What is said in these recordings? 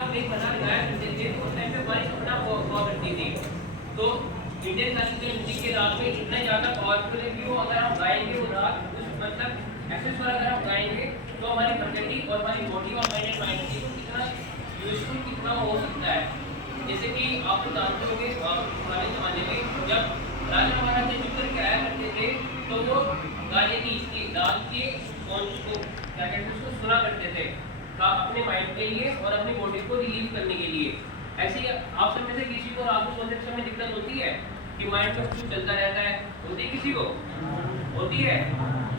हम एक बना लगाया करते थे तो उस टाइम पे बारिश अपना हुआ करती थी। तो इंडियन क्लासिकल म्यूजिक के राग में इतना ज़्यादा पावरफुल है कि वो अगर हम गाएंगे वो राग कुछ मतलब ऐसे स्वर अगर हम गाएंगे तो हमारी प्रकृति और हमारी बॉडी और माइंड एंड माइंड को कितना यूजफुल कितना हो सकता है। जैसे कि आप जानते होंगे पुराने ज़माने में जब राजा महाराजा चुप करके आया करते थे तो वो गाने की इसकी राग के कौन को क्या कहते हैं उसको सुना करते थे अपने माइंड के लिए और अपनी बॉडी को रिलीव करने के लिए। ऐसे ही आप सब में से किसी को रात को सोते समय दिक्कत होती है कि माइंड में कुछ चलता रहता है, होती है किसी को? होती है।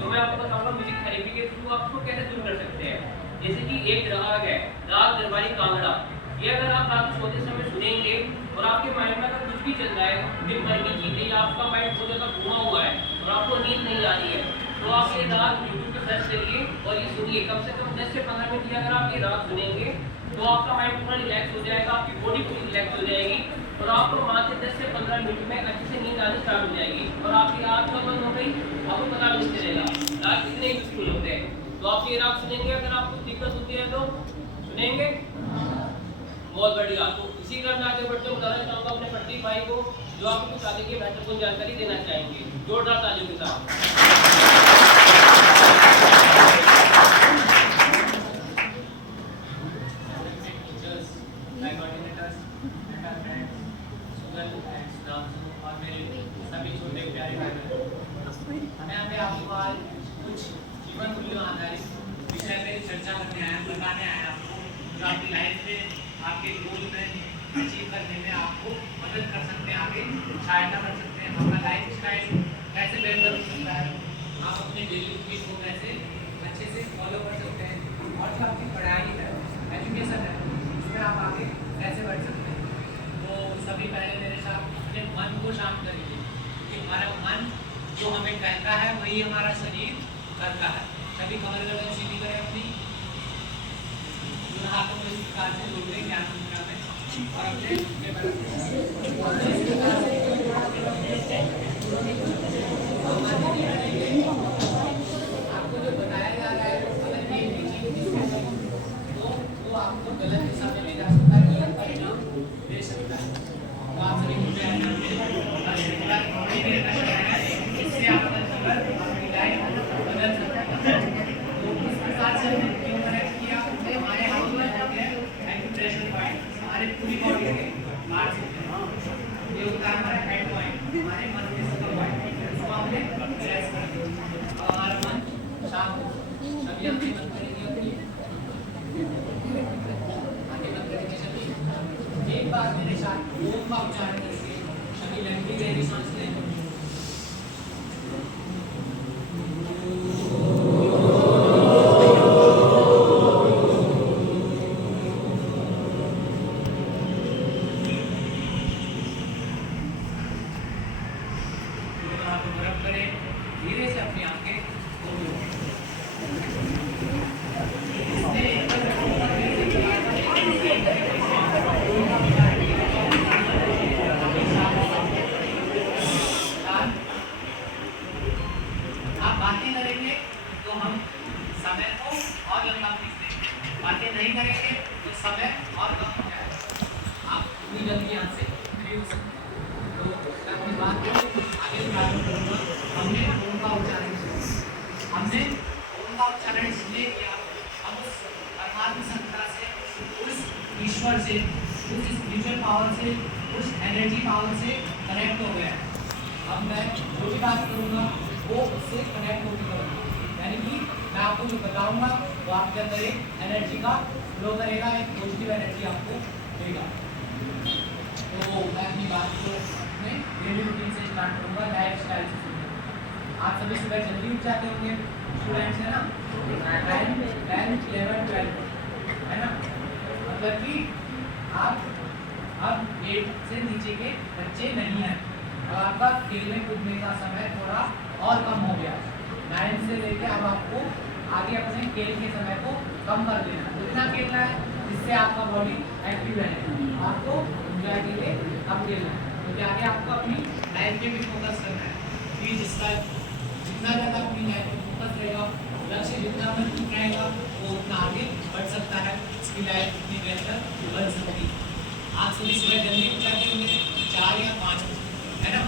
तो मैं आपको बताऊंगा म्यूजिक थेरेपी के थ्रू आप उसको कैसे दूर कर सकते हैं। जैसे कि एक राग है, राग दरबारी कांगड़ा। ये अगर आप रात को सोते समय सुनेंगे और आपके माइंड में अगर कुछ भी चल रहा है, दिन भर की चीजें या आपका माइंड बहुत ज़्यादा घुमा हुआ है और आपको नींद नहीं आ रही है, तो आप ये राग यूट्यूब पर सर्च करिए और ये सुनिए। कम से कम 10 से 15 मिनट अगर आप ये राग सुनेंगे तो आपका माइंड पूरा रिलैक्स हो जाएगा, आपकी बॉडी पूरी रिलैक्स हो जाएगी और आपको वहाँ से 10 से 15 मिनट में अच्छे से नींद आनी स्टार्ट हो जाएगी और आपकी आँख कब बंद हो गई आपको पता भी नहीं चलेगा। राग कितने यूजफुल होते हैं। तो आप ये राग सुनेंगे, अगर आपको दिक्कत होती है तो सुनेंगे। बहुत बढ़िया। तो इसी क्रम में आगे बढ़ते बताना चाहूँगा अपने पट्टी भाई को जो आपको कुछ आगे की महत्वपूर्ण जानकारी देना चाहेंगे। जोरदार तालियों के साथ। सभी छोटे प्यारे भाई हमें आपको आज कुछ जीवन मूल्यों आधारित विषय पे चर्चा करने आया, बताने आया आपको जो आपकी लाइफ में आपके गोल में अचीव करने में आपको मदद कर सकते हैं, आगे सहायता कर सकते हैं। अपना लाइफ स्टाइल कैसे बेहतर हो सकता है, आप अपने डेली रूटीन को कैसे अच्छे से फॉलो कर सकते हैं और जो आपकी पढ़ाई है, एजुकेशन है, उसमें आप आगे कैसे बढ़ सकते हैं। तो सभी पहले मेरे साथ अपने मन को शांत करिए कि हमारा मन जो हमें कहता है वही हमारा शरीर करता है। सभी कमर गर्दन सीधी करें अपनी, हाथों को इस प्रकार से जोड़ लें ज्ञान मुद्रा में और अपने घुटने पर आपको जो बताया जा रहा है अगर एक भी चीज तो वो आपको गलत दिशा में ले जा सकता है, गलत परिणाम दे सकता है। तो आप सभी मुझे इससे आपका जीवन आपकी लाइफ बदल सकता है। तो इस प्रकार से क्यों कनेक्ट किया हमारे हाथ में होते हैं एक्यूप्रेशर पॉइंट हमारे पूरी बॉडी के पार्ट्स होते हैं। ये होता है हमारा हेड पॉइंट, हमारे मस्तिष्क का पॉइंट, इसको हमने प्रेस कर दिया और हमारा मन शांत हो। सभी आंखें बंद करेंगे अपनी, आंखें बंद करेंगे सभी। एक बार मेरे साथ ओम का उच्चारण करके सभी लंबी गहरी सांस लें। धीरे से अपनी आंखें आप बातें करेंगे तो हम समय को और लंबा खींचते, बातें नहीं करेंगे तो समय और कम हो जाएगा। आप पूरी जल्दी यहाँ से फ्री हो सकते हैं। तो मैं अपनी बात को आगे प्रारंभ करूँगा। हमने ओम का उच्चारण इसलिए किया हम उस परमात्मा सत्ता से, उस ईश्वर से, उस स्पिरिचुअल पावर से, उस एनर्जी पावर से कनेक्ट हो गए। अब मैं जो भी बात करूँगा वो उससे कनेक्ट होकर करूँगा, यानी कि मैं आपको जो बताऊँगा वो आपके अंदर एक एनर्जी का फ्लो करेगा, एक पॉजिटिव एनर्जी आपको देगा। तो मैं अपनी बात को अपने डेली रूटीन से स्टार्ट करूँगा, लाइफ स्टाइल से। आप सभी सुबह जल्दी उठ जाते होंगे, स्टूडेंट्स है ना, 10, 11, 12 है ना, मतलब कि आप अब 8 से नीचे के बच्चे नहीं हैं। अब आपका खेलने कूदने का समय थोड़ा और कम हो गया। 9 से लेकर अब आपको आगे अपने खेल के समय को कम कर देना, उतना खेलना है जिससे आपका बॉडी एक्टिव रहे, आपको एंजॉय के लिए अब खेलना है। तो आगे आपको अपनी लाइफ पे भी फोकस करना है कि जिसका जितना ज़्यादा अपनी लाइफ में फोकस रहेगा, लक्ष्य जितना मजबूत रहेगा वो उतना आगे बढ़ सकता है, इसकी लाइफ उतनी बेहतर सभी सुबह जल्दी उठ जाते होंगे 4 या 5 बजे, है ना?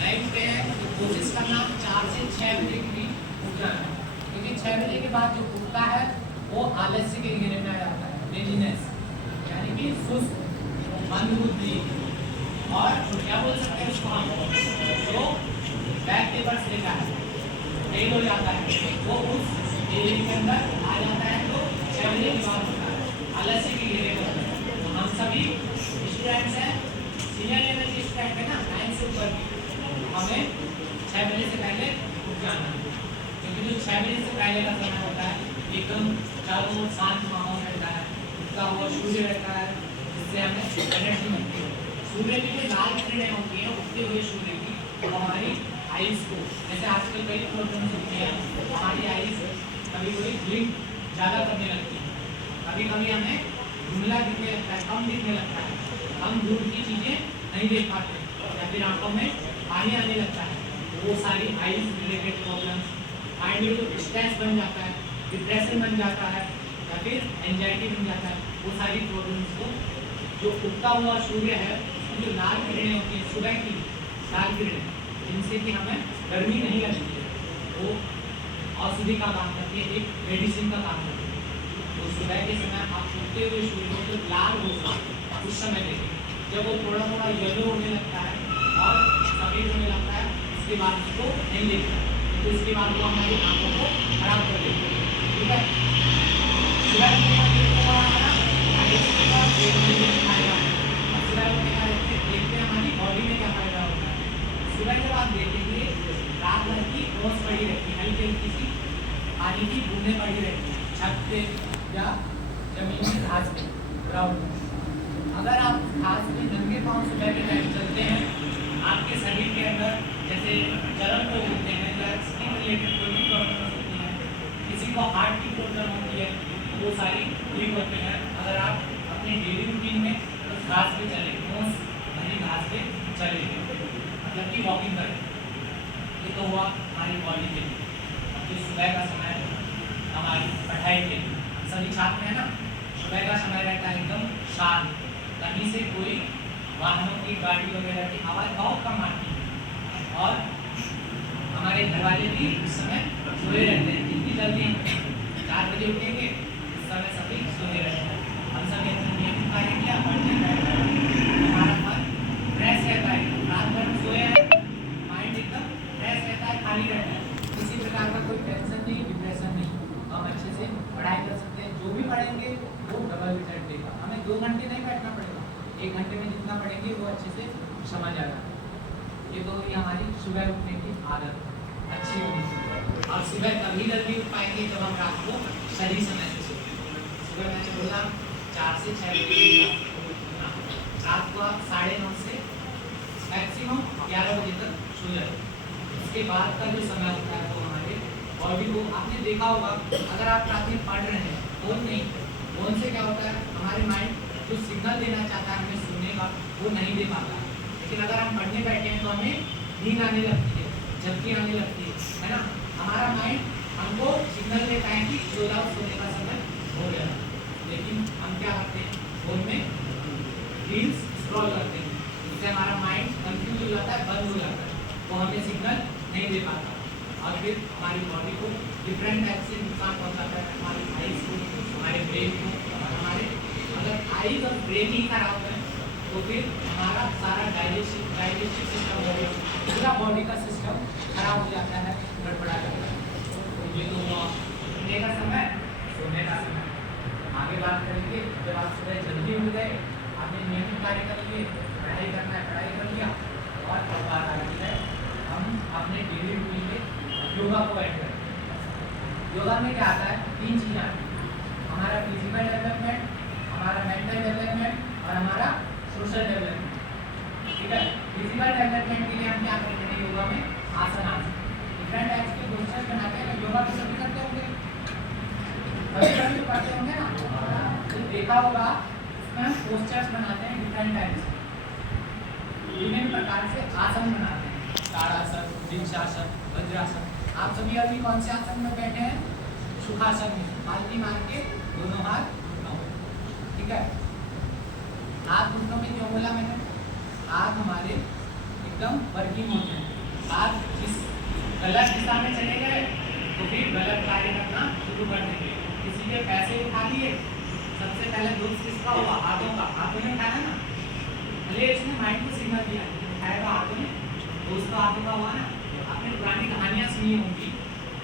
टाइम पे है तो कोशिश करना 4 से 6 बजे के बीच उठ जाना, क्योंकि 6 बजे के बाद जो उठता है वो आलस्य के घेरे में आ जाता है, लेजीनेस, यानी कि सुस्त, मंदबुद्धि, और क्या बोल सकते हैं उसको हम, जो बैक पेपर्स लेता है, फेल हो जाता है, वो उस एरिया के अंदर आ जाता है, तो 6 बजे के बाद होता है, आलस्य के घेरे में होता है। तो हम सभी स्टूडेंट्स हैं, सीनियर लेवल के स्टूडेंट है ना, 9 से ऊपर की, हमें 6 बजे से पहले उठ जाना है, क्योंकि जो 6 बजे से पहले का समय होता है एकदम चारों ओर शांत माहौल रहता है, उगता हुआ सूर्य रहता है, जिससे हमें एनर्जी मिलती है। सूर्य की जो लाल किरणें होती हैं उगते हुए सूर्य की, तो हमारी आइज को, जैसे आजकल कई प्रॉब्लम्स होती हैं, हमारी आइज कभी कभी ब्लिंक ज़्यादा करने लगती है, कभी कभी हमें धुंधला दिखने लगता है, कम दिखने लगता है, हम दूर की चीज़ें नहीं देख पाते, या फिर आंखों में पानी आने लगता है, वो सारी आइज रिलेटेड प्रॉब्लम्स, माइंड में जो स्ट्रेस बन जाता है, डिप्रेशन बन जाता है, या फिर एंजाइटी बन जाता है, वो सारी प्रॉब्लम्स को जो उगता हुआ सूर्य है, उसकी जो लाल किरणें होती हैं, सुबह की लाल किरणें, जिनसे कि हमें गर्मी नहीं लगती है, वो औषधि का काम करती है, एक मेडिसिन का काम करती है। तो सुबह के समय आप उगते हुए सूर्य को जो लाल होगा उस समय देखिए, जब वो थोड़ा थोड़ा येलो होने लगता है और सफेद होने लगता है, इसके बाद उसको नहीं देखना, तो इसके बाद वो हमारी आंखों को खराब कर देती है, ठीक है? सुबह उठने का देखते हैं हमारा देखते हैं हमारी बॉडी में क्या फायदा होता है। सुबह जब आप देखेंगे रात भर की ओस पड़ी रहती है, हल्की हल्की सी पानी की बूंदें पड़ी रहती है छत पे या जमीन में घास पे, ग्राउंड में। अगर आप घास में नंगे पाँव सुबह के टाइम चलते हैं, आपके शरीर के अंदर जैसे जलन रोग होते हैं या स्किन रिलेटेड कोई भी प्रॉब्लम होती है, किसी को हार्ट की प्रॉब्लम होती है, वो सारी ठीक होते हैं अगर आप अपने डेली रूटीन में घास पे चले, घनी घास पे चले, मतलब कि वॉकिंग करें। ये तो हुआ हमारी बॉडी के लिए। अब जो सुबह का समय है हमारी पढ़ाई के लिए, सभी छात्र हैं ना, सुबह का समय रहता है एकदम शांत, कहीं से कोई वाहनों की गाड़ी वगैरह की आवाज़ बहुत कम आती है, और हमारे घर वाले भी उस समय सोए रहते हैं, इतनी जल्दी 4 बजे उठेंगे, इस समय सभी सोए रहते हैं। हम सब अपने नियमित कार्य किया, पढ़ने बैठे, हमारा मन फ्रेश रहता है, रात भर सोए हैं, माइंड एकदम फ्रेश रहता है, खाली रहता है, किसी प्रकार का कोई टेंशन नहीं, डिप्रेशन नहीं, हम अच्छे से पढ़ाई कर सकते हैं। जो भी पढ़ेंगे वो डबल रिजल्ट देगा, हमें 2 घंटे नहीं बैठना पड़ेगा, 1 घंटे में जितना पढ़ेंगे वो अच्छे से समझ आएगा। ये तो ये हमारी सुबह उठने की आदत अच्छी होनी चाहिए, और सुबह तभी जल्दी उठ पाएंगे जब हम रात को सही समय से सोएं। सुबह मैंने बोला 4 से 6 बजे उठना, रात को आप 9:30 से मैक्सिमम 11 बजे तक सो जाए। उसके बाद का जो समय होता है वो हमारे बॉडी को, आपने देखा होगा अगर आप रात में पढ़ रहे हैं, फोन नहीं, फोन से क्या होता है हमारे माइंड जो सिग्नल देना चाहता है हमें सोने का, वो नहीं दे पाता है, लेकिन अगर हम पढ़ने बैठे हैं तो हमें नींद आने लगती है, झपकी आने लगती है ना, हमारा माइंड हमको सिग्नल देता है कि सो जाओ, सोने का समय हो गया, लेकिन हम क्या करते हैं, फोन में रील्स स्क्रॉल करते हैं, इससे हमारा माइंड कंफ्यूज हो जाता है, बंद हो जाता है, वो हमें सिग्नल नहीं दे पाता, और फिर हमारी बॉडी को डिफरेंट टाइप से नुकसान पहुंचाता है, हमारी आइज को, हमारे ब्रेन को, और हमारे अगर आइज और ब्रेन ही खराब है तो फिर हमारा सारा डाइजेस्टिव सिस्टम हो गया, पूरा बॉडी का सिस्टम खराब हो जाता है, गड़बड़ा जाता है। तो ये तो हुआ उठने का समय, सोने का समय। आगे बात करेंगे जब आप सुबह जल्दी उठ गए, आपने नियमित कार्य कर लिए, पढ़ाई करना है पढ़ाई कर लिया, और अब बात आ रही है हम अपने डेली रूटीन में योगा को ऐड करें। योगा में क्या आता है, 3 चीज़ें आती हैं, हमारा फिजिकल डेवलपमेंट, हमारा मेंटल डेवलपमेंट, और हमारा सोशल डेवलपमेंट, ठीक है? फिजिकल डेवलपमेंट के लिए हम क्या करते हैं योगा में, आसन डिफरेंट टाइप्स के पोस्चर्स बनाते हैं। योगा भी सभी करते होंगे, कभी तो करते होंगे ना, तो देखा होगा उसमें हम पोस्चर्स बनाते हैं डिफरेंट टाइप्स, विभिन्न प्रकार से आसन बनाते हैं, ताड़ासन, वृक्षासन, वज्रासन। आप सभी अभी कौन से आसन में बैठे हैं, सुखासन में, पालती मार के दोनों हाथ, ठीक है? हाथ घुटनों में क्यों बोला मैंने? हाथ हमारे एकदम वर्किंग होते हैं। हाथ इस गलत दिशा में चले गए तो फिर गलत कार्य करना शुरू कर देंगे। किसी के पैसे उठा लिए, सबसे पहले दोष किसका हुआ? हाथों का। हाथों ने उठाया ना, भले इसने माइंड को सिग्नल दिया, उठाएगा हाथों ने, दोष तो हाथों का हुआ ना। आपने पुरानी कहानियां सुनी होंगी,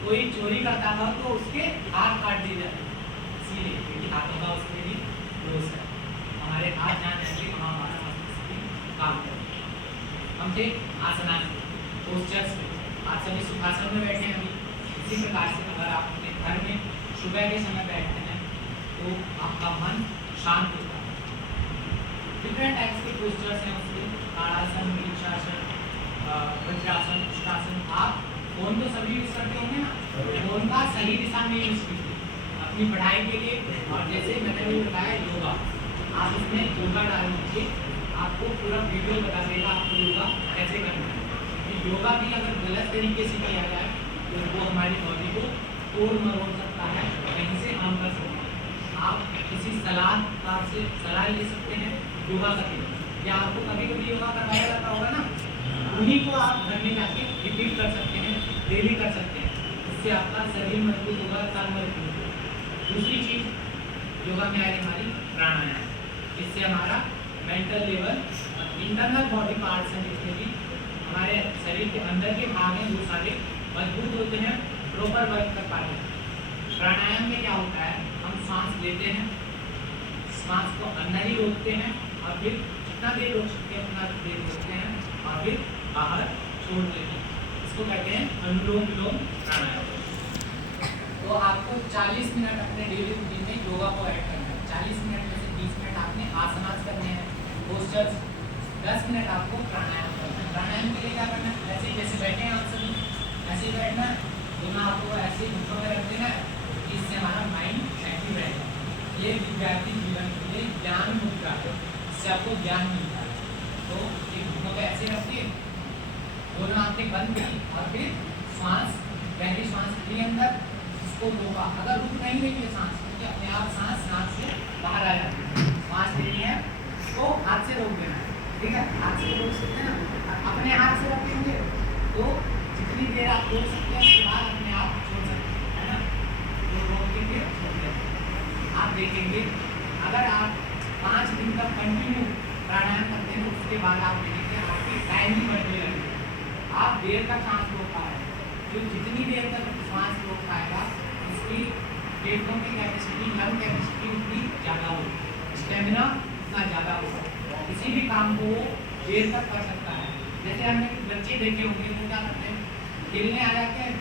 कोई चोरी करता था तो उसके हाथ काट दिए जाते, इसीलिए क्योंकि हाथों का उसके लिए दोष है। हमारे हाथ जान जाएंगे वहाँ हमारा मस्तिष्क काम करेगा। हम थे आसनास पोस्चर्स में, आज सभी सुखासन में बैठे हैं। अभी इसी प्रकार से अगर आप अपने घर में सुबह के समय बैठते हैं तो आपका मन शांत होता है। डिफरेंट टाइप्स के पोस्चर्स हैं उसके, ताड़ासन, वृक्षासन, वज्रासन, उष्टासन। आप फोन तो सभी यूज करते होंगे ना, फोन का सही दिशा में यूज कीजिए अपनी पढ़ाई के लिए। और जैसे मैंने भी बताया योगा, आप उसमें योगा डाल दीजिए, आपको पूरा वीडियो बता देगा आपको योगा कैसे करना है। योगा भी अगर गलत तरीके से किया जाए तो वो हमारी बॉडी को तोड़ मरोड़ सकता है, कहीं से हार्म कर सकता है। आप किसी सलाहकार से सलाह ले सकते हैं योगा करके, या आपको कभी कभी योगा करवाया जाता होगा ना, उन्हीं को आप घर में जाके रिपीट कर सकते हैं, डेली कर सकते हैं। इससे आपका शरीर मजबूत होगा, तन मजबूत होगा। दूसरी चीज़ योगा में आ रही हमारी प्राणायाम, इससे हमारा mental level, internal body parts हैं जितने भी हमारे शरीर के अंदर के भाग हैं वो सारे मजबूत होते हैं, प्रॉपर वर्क कर पाते हैं। प्राणायाम में क्या होता है, हम सांस लेते हैं, सांस को अंदर ही रोकते हैं और फिर जितना देर रोक सकते हैं उतना देर रोकते हैं और फिर बाहर छोड़ देते हैं। इसको कहते हैं अनुलोम विलोम प्राणायाम। तो आपको 40 मिनट अपने डेली रूटीन में योगा को ऐड करना है। 40 मिनट में से 30 मिनट आपने आसनास करने हैं, पोस्चर्स, 10 मिनट आपको प्राणायाम करना है। प्राणायाम के लिए क्या करना है, ऐसे जैसे बैठे हैं आप सभी, ऐसे ही बैठना है, दोनों आपको ऐसे ही घुटनों में रख देना है, इससे हमारा माइंड एक्टिव रहेगा। ये विद्यार्थी जीवन के लिए ज्ञान मुद्रा है, इससे आपको ज्ञान मिलता है। तो एक घुटनों को ऐसे रखिए, दोनों आंखें बंद करी और फिर सांस, पहली सांस ली अंदर, इसको रोका। अगर रुक नहीं रही है सांस, तो अपने आप सांस नाक से बाहर आ जाती है। सांस लेनी है, इसको हाथ से रोक देना है, ठीक है, हाथ से रोक सकते हैं ना। अपने हाथ से रखेंगे तो जितनी देर आप रोक सकते हैं उसके बाद अपने आप छोड़ सकते हैं, है ना। तो रोक के फिर छोड़ देते। आप देखेंगे अगर आप 5 दिन तक कंटिन्यू प्राणायाम करते हैं उसके बाद आप देखेंगे आपकी टाइम ही बढ़ने लगेगी, आप देर तक सांस रोक पाए। जो जितनी देर तक सांस रोक पाएगा उसकी फेफड़ों की कैपेसिटी, लंग कैपेसिटी उतनी ज़्यादा होगी, स्टेमिना उतना ज़्यादा होगा, किसी भी काम को वो देर तक कर सकता है। जैसे हमने बच्चे देखे होंगे वो क्या करते हैं, खेलने आ जाते हैं,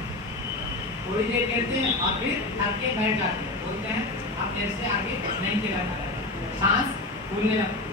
थोड़ी देर खेलते हैं और फिर थक के बैठ जाते हैं, बोलते हैं अब देर से आगे नहीं खेला जा रहा है, सांस फूलने लगती है।